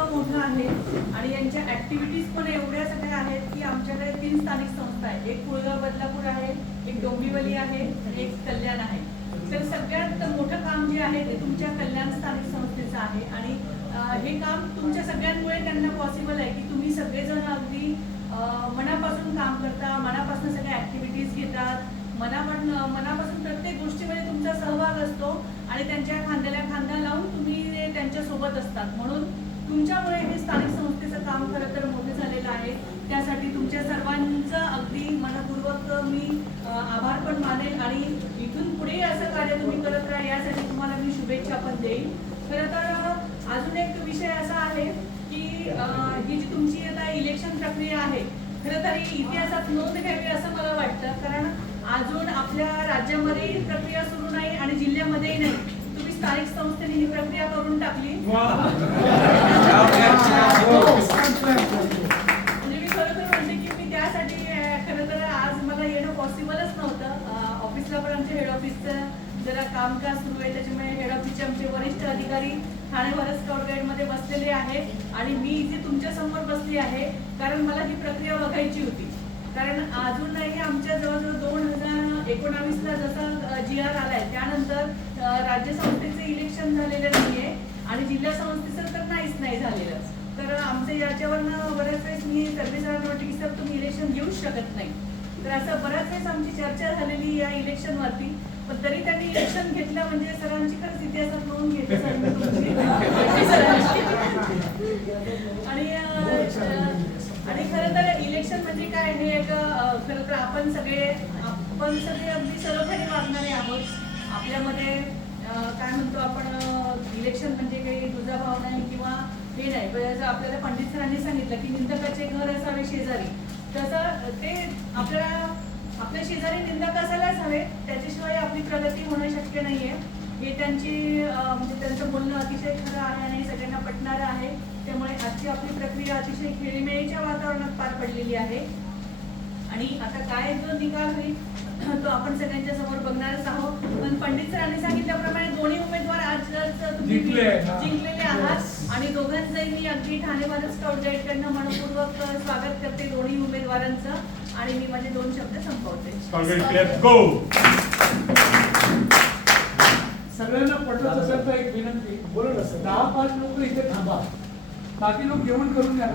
इतकं मोठं आहे आणि यांच्या ऍक्टिव्हिटीज पण एवढ्या सगळ्या आहेत की आमच्याकडे 3 स्थानिक संस्था आहेत. एक कुळगाव बदलापूर आहे, एक डोंबिवली आहे आणि एक कल्याण आहे. तर सगळ्यात मोठं काम जे आहे ते तुमच्या कल्याण स्थानिक संस्थेचं आहे आणि हे काम तुमच्या सगळ्यांमुळे त्यांना पॉसिबल आहे की तुम्ही सगळेजण अगदी मनापासून काम करता, मनापासून सगळ्या ऍक्टिव्हिटीज घेतात, मनापासून प्रत्येक गोष्टीमध्ये तुमचा सहभाग असतो आणि त्यांच्या खांद्याला खांदा लावून तुम्ही त्यांच्या सोबत असतात. म्हणून तुमच्यामुळे हे स्थानिक संस्थेचं काम खरं तर मोठं झालेलं आहे. त्यासाठी तुमच्या सर्वांचं अगदी मनपूर्वक मी आभार पण मानेल आणि इथून पुढे असं कार्य तुम्ही करत राहा यासाठी तुम्हाला मी शुभेच्छा पण देईन. खरं तर अजून एक विषय असा आहे की ही जी तुमची आता इलेक्शन प्रक्रिया आहे खरं तर इतिहासात नोंद घ्यावी असं मला वाटतं. कारण अजून आपल्या राज्यामध्ये ही प्रक्रिया सुरू नाही आणि जिल्ह्यामध्येही नाही. तुम्ही स्थानिक संस्थेने ही प्रक्रिया करून टाकली. म्हणजे मी खरोखर म्हणते की मी त्यासाठी खरं तर आज मला येणं पॉसिबलच नव्हतं. ऑफिसला पण आमच्या हेड ऑफिसचं जरा कामकाज सुरू आहे त्याच्यामुळे हेड ऑफिसचे आमचे वरिष्ठ अधिकारी ठाणे भारत स्काउट गाईडमध्ये बसलेले आहेत आणि मी इथे तुमच्या समोर बसली आहे कारण मला ही प्रक्रिया बघायची होती. कारण अजूनही आमच्या जवळजवळ 2019ला जसा GR आलाय त्यानंतर राज्य संस्थेचे इलेक्शन झालेलं नाहीये आणि जिल्हा संस्थेचं तर नाहीच नाही झालेलं. तर आमचं याच्यावरनं बऱ्याच वेळेस मी सर्वेसरांना वाटतं की सर तुम्ही इलेक्शन घेऊच शकत नाही. तर असं बऱ्याच वेळेस आमची चर्चा झालेली या इलेक्शनवरती. पण तरी त्यांनी इलेक्शन घेतलं म्हणजे सरांची खरंच इतिहासात नोंद घेते सर मी तुमची. आणि खरं तर इलेक्शन म्हणजे काय हे एक खरं तर आपण सगळे अगदी सर्वखाली वागणारे आहोत. आपल्यामध्ये काय म्हणतो आपण इलेक्शन म्हणजे काही दुजाभाव नाही किंवा हे नाही. जसं आपल्याला पंडित सरांनी सांगितलं की निंदकाचे घर असावे शेजारी, तसं ते आपल्या शेजारी निंदक असायलाच हवे. त्याच्याशिवाय आपली प्रगती होणं शक्य नाहीये. हे म्हणजे त्यांचं बोलणं अतिशय खरं आहे आणि सगळ्यांना पटणारं आहे. त्यामुळे आजची आपली प्रक्रिया अतिशय खेळीमेळीच्या वातावरणात पार पडलेली आहे आणि आता काय जो निकाल होईल तो आपण सगळ्यांच्या समोर बघणारच आहोत. पण पंडित सरांनी सांगितल्याप्रमाणे दोन्ही उमेदवार आज तुम्ही जिंकलेले आहात आणि दोघांचंही मी अगदी ठाणे भारत स्काउट गाईडकडनं मनपूर्वक स्वागत करते दोन्ही उमेदवारांचं आणि मी माझे 2 शब्द संपवते. सगळ्यांना पटत असेल तर एक विनंती, 10-5 लोक इथे थांबा, बाकी लोक जेवण करून घ्या.